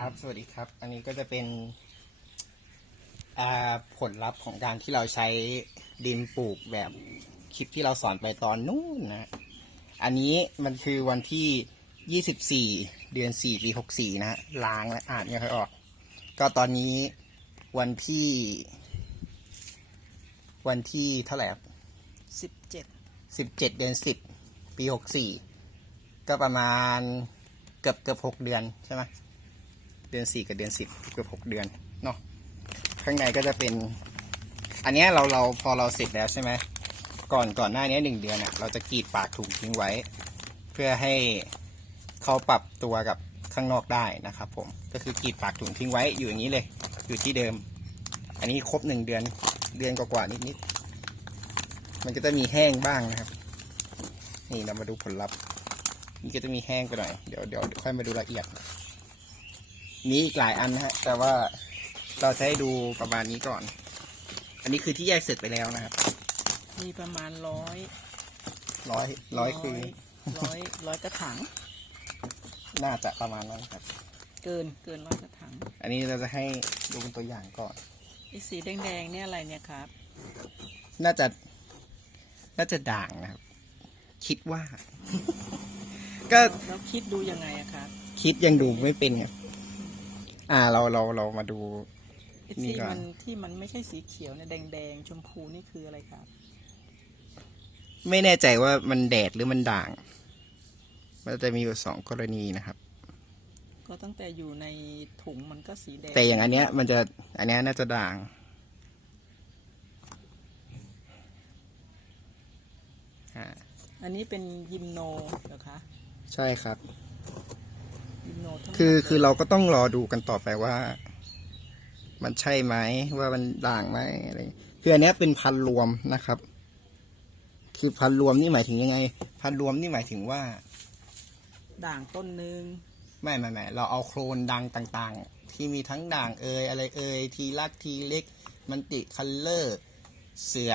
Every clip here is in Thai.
ครับ สวัสดีครับ อันนี้ก็จะเป็นอ่าผลลัพธ์ของการที่เราใช้ดินปลูกแบบคลิปที่เราสอนไปตอนนู้นนะ อันนี้มันคือวันที่ 24 เดือน 4 ปี 64 นะฮะล้างและอ่านไม่ค่อยออก ก็ตอนนี้วันที่ วันที่เท่าไหร่ครับสิบเจ็ดสิบเจ็ดเดือนสิบปีหกสี่ก็ประมาณเกือบเกือบหกเดือนใช่ไหมเดือนสี่กับเดือนสิบเกือบหกเดือนเนาะข้างในก็จะเป็น อันนี้เราเราพอเราเสร็จแล้วใช่ไหมก่อนก่อนหน้านี้หนึ่งเดือนอะเราจะกรีดปากถุงทิ้งไว้ เพื่อให้เขาปรับตัวกับข้างนอกได้นะครับ ผมก็คือกรีดปากถุงทิ้งไว้อยู่อย่างนี้เลย อยู่ที่เดิม อันนี้ครบหนึ่งเดือนเดือนกว่าๆนิดๆมันก็จะมีแห้งบ้างนะครับ นี่เรามาดูผลลัพธ์นี่ก็จะมีแห้งไปหน่อยเดี๋ยวเดี๋ยวเดี๋ยวค่อยมาดูละเอียด มีอีกหลายอันนะฮะ แต่ว่าเราจะให้ดูประมาณนี้ก่อน อันนี้คือที่แยกเสร็จไปแล้วนะครับ มีประมาณร้อยร้อยร้อยคือร้อยร้อยกระถางน่าจะประมาณนั้นครับ เกินเกินร้อยกระถางอันนี้เราจะให้ดูเป็นตัวอย่างก่อนไอ้สีแดงๆเนี่ยอะไรเนี่ยครับ น่าจะ น่าจะด่างนะครับ คิดว่า ก็แล้วคิดดูยังไงอะครับ คิดยังดูไม่เป็นครับ อ่าเราเราเรามาดูไอ้นี่ที่ก่อน มันที่มันไม่ใช่สีเขียวเนี่ยแดงๆชมพูนี่คืออะไรครับไม่แน่ใจว่ามันแดดหรือมันด่าง มันจะมีอยู่สองกรณีนะครับ ก็ตั้งแต่อยู่ในถุงมันก็สีแดงแต่อย่างอันเนี้ยมันจะอันเนี้ยน่าจะด่างอ่าอันนี้เป็นยิมโนเหรอคะ ใช่ครับ ยิมโนทั้งหมด คือคือเราก็ต้องรอดูกันต่อไปว่า มันใช่ไหมว่ามันด่างไหมอะไรคืออันเนี้ยเป็นพันธุ์รวมนะครับ คือพันธุ์รวมนี่หมายถึงยังไง พันธุ์รวมนี่หมายถึงว่า ด่างต้นหนึ่งไม่ไม่ไม่เราเอาโครนดังต่างๆ ที่มีทั้งด่างเอยอะไรเอยทีลักทีเล็ก มันติคัลเลอร์เสือ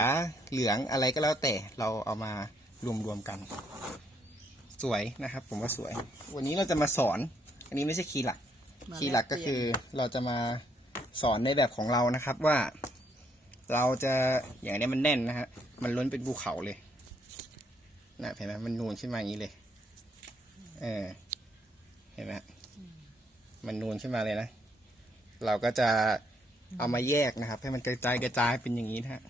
เหลืองอะไรก็แล้วแต่เราเอามารวมๆกัน สวยนะครับ ผมว่าสวย วันนี้เราจะมาสอน อันนี้ไม่ใช่คีย์หลักมาคีย์หลักก็คือเราจะมาสอนในแบบของเรานะครับว่า เราจะอย่างเนี้ยมันแน่นนะฮะมันล้นเป็นภูเขาเลยนะเห็นไหมมันนูนขึ้นมาอย่างนี้เลย เออ เห็นไหมฮะมันนูนขึ้นมาเลยนะ เราก็จะเอามาแยกนะครับ ให้มันกระจายกระจายเป็นอย่างนี้นะฮะ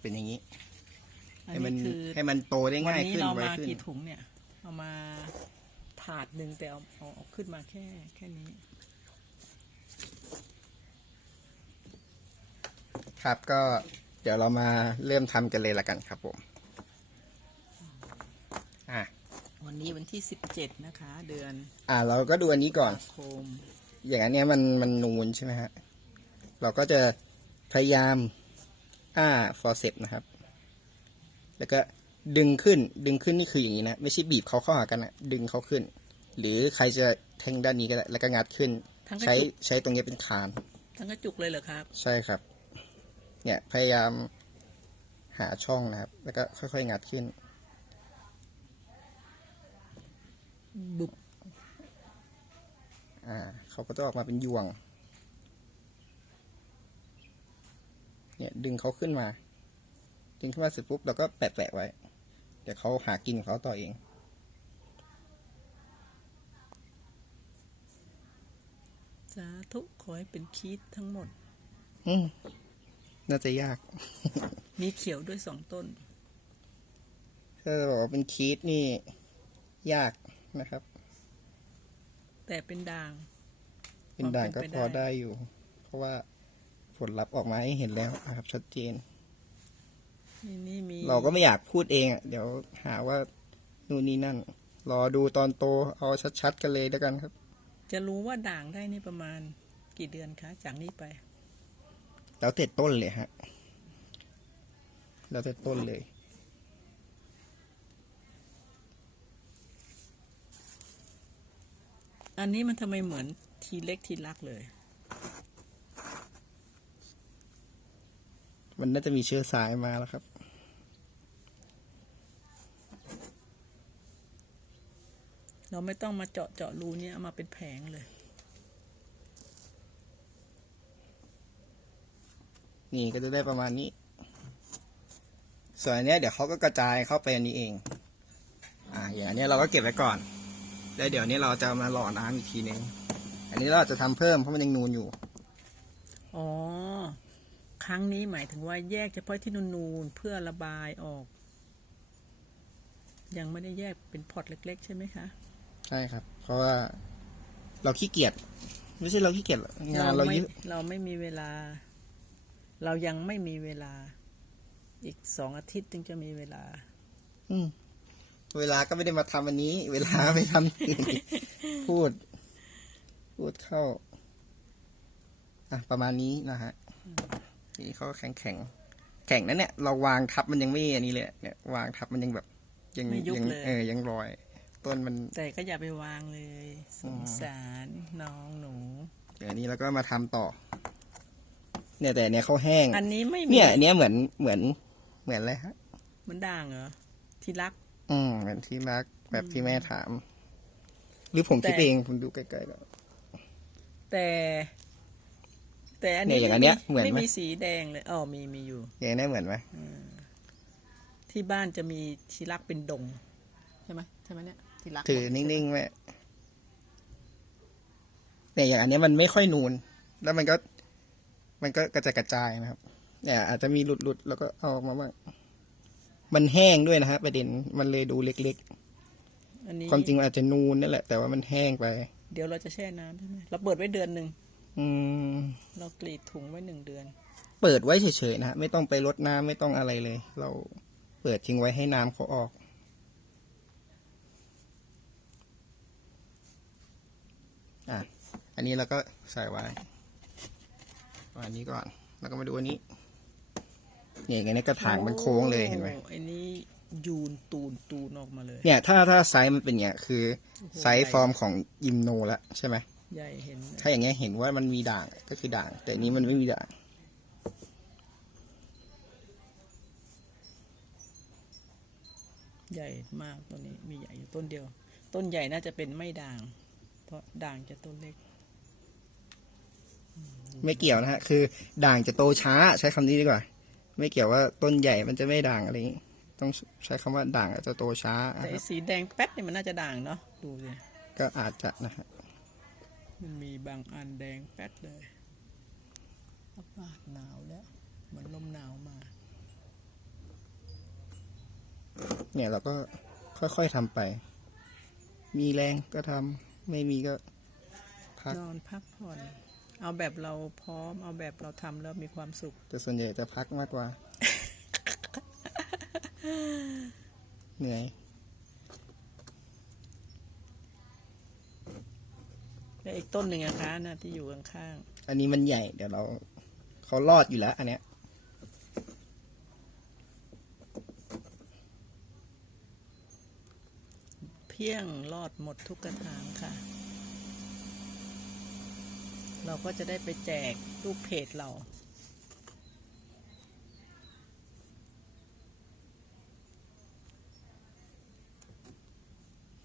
เป็นอย่างนี้อันให้มันนี้คือให้มันโตได้วันง่ายนี้ขึ้นเราไวมาขึ้นกี่ถุงเนี่ย เอามาถาดหนึ่งแต่เอาเอาเอาขึ้นมาแค่แค่นี้ ครับก็เดี๋ยวเรามาเริ่มทำกันเลยละกันครับผม อะวันนี้วันที่สิบเจ็ดนะคะ เดือนอ่าเราก็ดูอันนี้ก่อน โคมอย่างอันเนี้ยมันมันนูนใช่ไหมฮะ เราก็จะพยายามอ้าฟอร์เซปนะครับ แล้วก็ ดึงขึ้น ดึงขึ้นนี่คืออย่างนี้นะ ไม่ใช่บีบเขาเข้าหากันนะดึงเขาขึ้น หรือใครจะแทงด้านนี้ก็ได้แล้วก็งัดขึ้น ทั้งกระใช้จุกใช้ตรงนี้เป็นคาน ทั้งกระจุกเลยเหรอครับ ใช่ครับ เนี่ยพยายามหาช่องนะครับ แล้วก็ค่อยๆ งัดขึ้น บุบอ่า เขาก็จะออกมาเป็นยวง เนี่ยดึงเขาขึ้นมา ดึงขึ้นมาเสร็จปุ๊บเราก็แปะๆไว้เดี๋ยวเขาหากินของเขาต่อเอง สาธุขอให้เป็นคีดทั้งหมด อืมน่าจะยาก มีเขียวด้วยสองต้น ถ้าจะบอกว่าเป็นคีดนี่ ยากนะครับ แต่เป็นด่าง เป็นด่างก็เป็นไปพอได้ได้อยู่ เพราะว่าผลลัพธ์ออกมาให้เห็นแล้วนะครับ ชัดเจน นี่นี่มีเราก็ไม่อยากพูดเองอะเดี๋ยวหาว่านู่นนี่นั่น รอดูตอนโตเอาชัดๆกันเลยแล้วกันครับ จะรู้ว่าด่างได้นี่ประมาณกี่เดือนคะจากนี้ไป แล้วแต่ต้นเลยฮะแล้วแต่ต้นเลยอันนี้มันทำไมเหมือนทีเล็กทีลักเลย มันน่าจะมีเชื้อสายมาแล้วครับ เราไม่ต้องมาเจาะเจาะรูเนี่ยมาเป็นแผงเลย นี่ก็จะได้ประมาณนี้ ส่วนอันนี้เดี๋ยวเขาก็กระจายเข้าไปอันนี้เอง อ่าอย่างอันนี้เราก็เก็บไว้ก่อน แล้วเดี๋ยวนี้เราจะมาหล่อน้ำอีกทีนึง อันนี้เราจะทำเพิ่มเพราะมันยังนูนอยู่ อ๋อ ครั้งนี้หมายถึงว่าแยกเฉพาะที่นูนๆเพื่อระบายออก ยังไม่ได้แยกเป็นพอร์ตเล็ก ๆ ใช่ไหมคะ ใช่ครับ เพราะว่าเราขี้เกียจไม่ใช่เราขี้เกียจหรอกงานเราไม่เยอะเราไม่มีเวลา เรายังไม่มีเวลา อีกสองอาทิตย์จึงจะมีเวลา อืมเวลาก็ไม่ได้มาทำอันนี้ เวลาไปทำอย่างอื่นพูด พูดเข้า อะ ประมาณนี้นะฮะนี่เขาก็แข็งแข็งแข็งนั้นเนี่ยเราวางทับมันยังไม่อันนี้เลยเนี่ยวางทับมันยังแบบยังไม่ยุบยัเลยเออยังลอย ต้นมัน แต่ก็อย่าไปวางเลย สงสารน้องหนู เดี๋ยวนี้เราก็มาทำต่อ เนี่ยแต่อันเนี้ยเขาแห้ง อันนี้ไม่มีเนี่ยอันเนี้ยเหมือนเหมือนเหมือนอะไรฮะเหมันด่างเหรอที่รัก อืมเหมือนที่รักแบบที่แม่ถาม หรือผมคิดแต่เองผมดูใกล้ๆแล้วแต่ แต่อันเนี่นี้ยอย่างอันเนี้ยไม่มีเหมือนไหมไม่มีสีแดงเลยอ๋อมีมีอยู่อย่างนี้เหมือนไหมที่บ้านจะมีที่รักเป็นดง ใช่ไหมใช่ไหมเนี่ย ที่รักถือนิ่งๆแม่เนี่ยอย่างอันเนี้ยมันไม่ค่อยนูน แล้วมันก็ มันก็กระจายกระจายนะครับเนี่ยอาจจะมีหลุดๆแล้วก็เอาออกมาบ้างมันแห้งด้วยนะฮะประเด็นมันเลยดูเล็กอันนี้ๆ ความจริงมันอาจจะนูนนั่นแหละ แต่ว่ามันแห้งไป เดี๋ยวเราจะแช่น้ำใช่ไหมเราเปิดไว้เดือนหนึ่งอืม เรากรีดถุงไว้หนึ่งเดือน เปิดไว้เฉยๆนะฮะไม่ต้องไปรดน้ำไม่ต้องอะไรเลย เราเปิดทิ้งไว้ให้น้ำเขาออก อะ อันนี้เราก็ใส่ไว้เอาอันนี้ก่อน แล้วก็มาดูอันนี้เนี่ยอย่างนี้กระถางมันโค้งเลยเห็นไหมโอ้อันนี้ยูนตูนตูนออกมาเลย เนี่ยถ้าถ้าไซส์มันเป็นอย่างเงี้ยคือไซส์ฟอร์มของยิมโนแล้วใช่ไหมใหญ่เห็น ถ้าอย่างเงี้ยเห็นว่ามันมีด่างก็คือด่าง แต่อันนี้มันไม่มีด่างใหญ่มากตัวนี้มีใหญ่อยู่ต้นเดียว ต้นใหญ่น่าจะเป็นไม่ด่าง เพราะด่างจะต้นเล็ก ไม่เกี่ยวนะฮะ คือ ด่างจะโตช้าใช้คำนี้ดีกว่า ไม่เกี่ยวว่าต้นใหญ่มันจะไม่ด่างอะไรอย่างงี้ต้องใช้คำว่าด่างอาจจะโตช้าแต่ไอ้สีแดงแป๊ดเนี่ยมันน่าจะด่างเนาะดูสิก็อาจจะนะฮะมันมีบางอันแดงแป๊ดเลยอากาศหนาวแล้วเหมือนลมหนาวมา เนี่ยเราก็ค่อยๆทำไป มีแรงก็ทำไม่มีก็พักนอนพักผ่อน เอาแบบเราพร้อม เอาแบบเราทำแล้วมีความสุข แต่ส่วนใหญ่จะพักมากกว่า เหนื่อย แล้วอีกต้นหนึ่งอะคะนะที่อยู่ข้างอันนี้มันใหญ่เดี๋ยวเราเขารอดอยู่แล้ว อันเนี้ย ๆเพียงรอดหมดทุกกระถางค่ะ เราก็จะได้ไปแจกลูกเพจเรา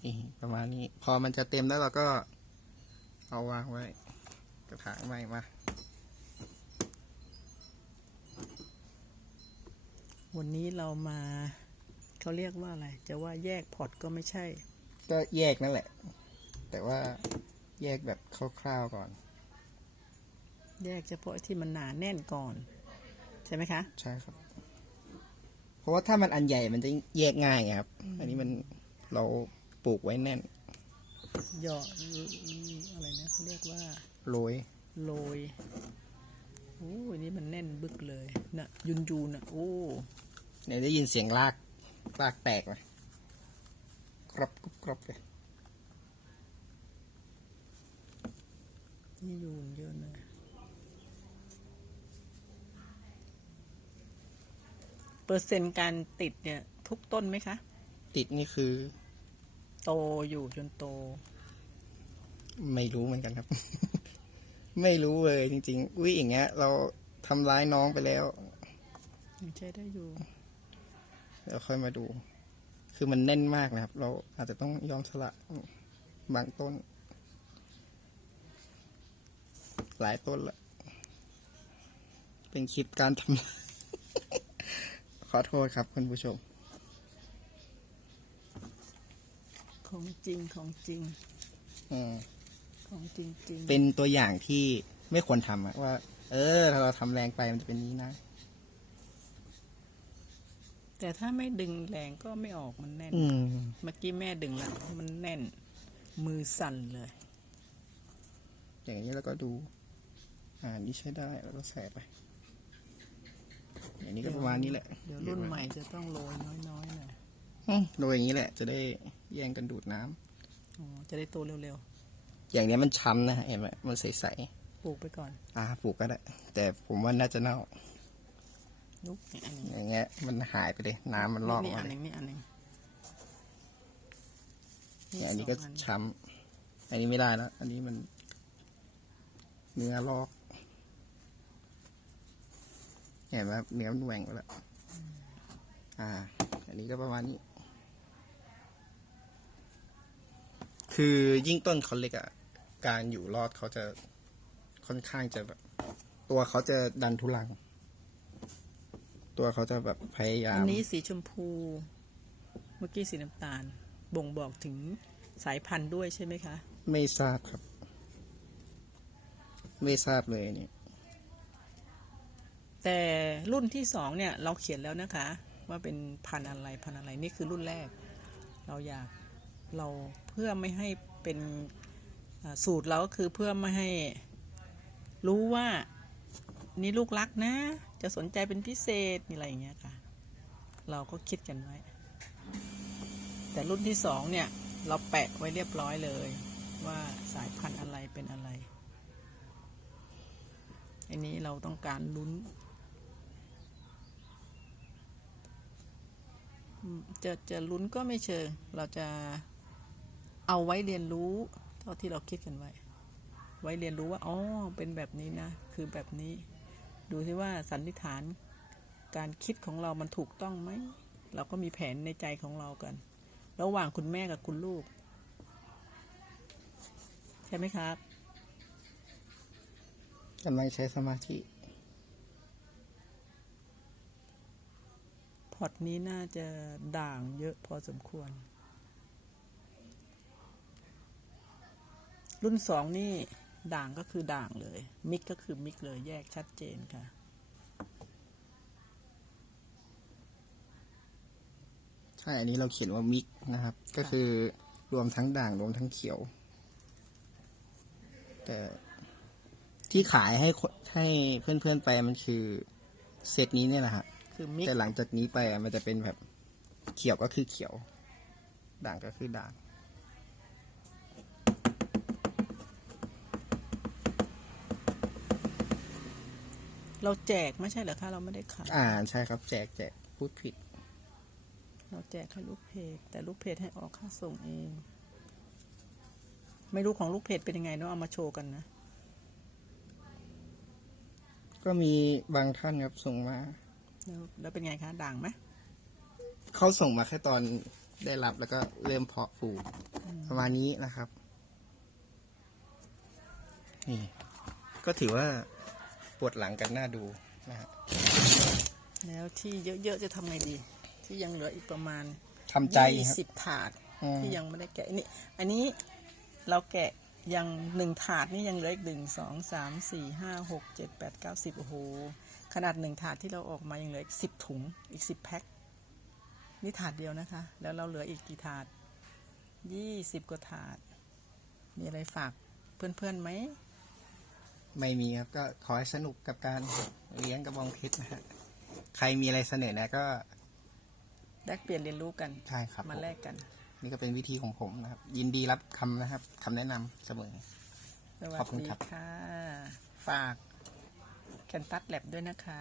นี่ประมาณนี้ พอมันจะเต็มแล้วเราก็เอาวางไว้ กระถางใหม่มา วันนี้เรามาเขาเรียกว่าอะไร จะว่าแยกพอร์ตก็ไม่ใช่ ก็แยกนั่นแหละ แต่ว่าแยกแบบคร่าวๆก่อน แยกเฉพาะที่มันหนาแน่นก่อน ใช่ไหมคะ ใช่ครับ เพราะว่าถ้ามันอันใหญ่มันจะแยกง่ายไงครับ อันนี้มันเราปลูกไว้แน่นหยอดอะไรนะเขาเรียกว่าโรยโรยโอ้ยนี่มันแน่นบึกเลยน่ะยุนยูนอะโอ้เนี่ยได้ยินเสียงลากลากแตกไหมกรอบกรุบกรอบเลยนี่ยูนเยอะเลย เปอร์เซ็นต์การติดเนี่ย ทุกต้นไหมคะ ติดนี่คือ โตอยู่จนโต ไม่รู้เหมือนกันครับ ไม่รู้เลยจริง ๆ อุ้ยอย่างเงี้ย เราทำร้ายน้องไปแล้วยังใช้ได้อยู่เดี๋ยวค่อยมาดู คือมันแน่นมากนะครับ เราอาจจะต้องยอมสละบางต้น หลายต้นละเป็นคลิปการทำข อโทษครับคุณผู้ชม ของจริงของจริงอืมของจริงจริงเป็นตัวอย่างที่ไม่ควรทำอะว่า เออถ้าเราทำแรงไปมันจะเป็นนี้นะ แต่ถ้าไม่ดึงแรงก็ไม่ออกมันแน่น อืม เมื่อกี้แม่ดึงแล้วมันแน่น มือสั่นเลย อย่างนี้แล้วก็ดู อ่านี่ใช้ได้แล้วก็ใส่ไป อย่างนี้ก็ประมาณนี้แหละเดี๋ยวรุ่นใหม่จะต้องโรยน้อยๆหน่อยอืมโดยอย่างนี้แหละ จะได้แย่งกันดูดน้ำอ๋อจะได้โตเร็วอย่างเนี้ยมันช้ำนะเห็นไหมมันใสๆปลูกไปก่อนๆอ่าปลูกก็ได้ แต่ผมว่าน่าจะเน่าลูกนี่อันหนึงอย่างเงี้ย มันหายไปเลย น้ำมันลอกนี่มาอันหเลนึยงนี่อันหนึงเนี่ยอันนี้ก็สงช้ำอันนี้ไม่ได้แล้ว อันนี้มัน เนื้อลอก เห็นไหมครับเนื้อมันแหว่งไปแล้ว อ่า อันนี้ก็ประมาณนี้ คือยิ่งต้นเขาเล็กอะการอยู่รอดเขาจะค่อนข้างจะแบบ ตัวเขาจะดันทุลัง ตัวเขาจะแบบพยายาอัมนนี้สีชมพู เมื่อกี้สีน้ำตาล บ่งบอกถึงสายพันธุ์ด้วยใช่ไหมคะ ไม่ทราบครับ ไม่ทราบเลยนี่ แต่รุ่นที่สองเนี่ยเราเขียนแล้วนะคะ ว่าเป็นพันอะไรพันอะไรนี่คือรุ่นแรก เราอยากเราเพื่อไม่ให้เป็นสูตรเราก็คือเพื่อไม่ให้รู้ว่านี่ลูกรักนะ จะสนใจเป็นพิเศษนี่อะไรอย่างเงี้ยค่ะ เราก็คิดกันไว้ แต่รุ่นที่สองเนี่ยเราแปะไว้เรียบร้อยเลย ว่าสายพันธุ์อะไรเป็นอะไรอันนี้เราต้องการลุ้นอืม จะจะลุ้นก็ไม่เชิง เราจะเอาไว้เรียนรู้เท่าที่เราคิดกันไว้ ไว้เรียนรู้ว่าอ๋อเป็นแบบนี้นะ คือแบบนี้ ดูที่ว่าสันนิษฐานการคิดของเรามันถูกต้องไหม เราก็มีแผนในใจของเรากัน ระหว่างคุณแม่กับคุณลูก ใช่ไหมครับกำลังใช้สมาธิ พอร์ตนี้น่าจะด่างเยอะพอสมควร รุ่นสองนี่ด่างก็คือด่างเลย มิกก็คือมิกเลยแยกชัดเจนค่ะ ใช่ อันนี้เราเขียนว่ามิกนะครับ ก็คือรวมทั้งด่างรวมทั้งเขียว แต่ที่ขายให้คนให้เพื่อนๆไปมันคือเซตนี้เนี่ยแหละฮะ คือมิกแต่หลังจากนี้ไปอะมันจะเป็นแบบเขียวก็คือเขียว ด่างก็คือด่างเราแจกไม่ใช่เหรอคะเราไม่ได้ขายอ่าใช่ครับ แจกแจกพูดผิด เราแจกให้ลูกเพจแต่ลูกเพจให้ออกค่าส่งเอง ไม่รู้ของลูกเพจเป็นยังไงเนาะเอามาโชว์กันนะ ก็มีบางท่านครับส่งมา แล้วแล้วเป็นไงคะ ด่างไหมเขาส่งมาแค่ตอนได้รับแล้วก็เริ่มเพาะปลูกประมาณนี้นะครับ นี่ ก็ถือว่าปวดหลังกันน่าดูนะฮะแล้วที่เยอะๆจะทำไงดี ที่ยังเหลืออีกประมาณทำใจยี่ครับ สิบถาดอืม ที่ยังไม่ได้แกะนี่ อันนี้เราแกะยังหนึ่งถาดนี่ยังเหลืออีกหนึ่งสองสามสี่ห้าหกเจ็ดแปดเก้าสิบโอ้โห ขนาดหนึ่งถาดที่เราออกมายังเหลืออีกสิบถุงอีกสิบแพ็คนี่ถาดเดียวนะคะ แล้วเราเหลืออีกกี่ถาดยี่สิบกว่าถาด มีอะไรฝากเพื่อนๆไหมไม่มีครับก็ขอให้สนุกกับการเลี้ยงกระบองเพชรนะฮะใครมีอะไรเสนอแนะก็แลกเปลี่ยนเรียนรู้กันใช่ครับมาผมแลกกัน นี่ก็เป็นวิธีของผมนะครับ ยินดีรับคำนะครับคำแนะนำเสมอสวัขอบสคุณดีครับค่ะฝาก แคนตัสแลบด้วยนะคะ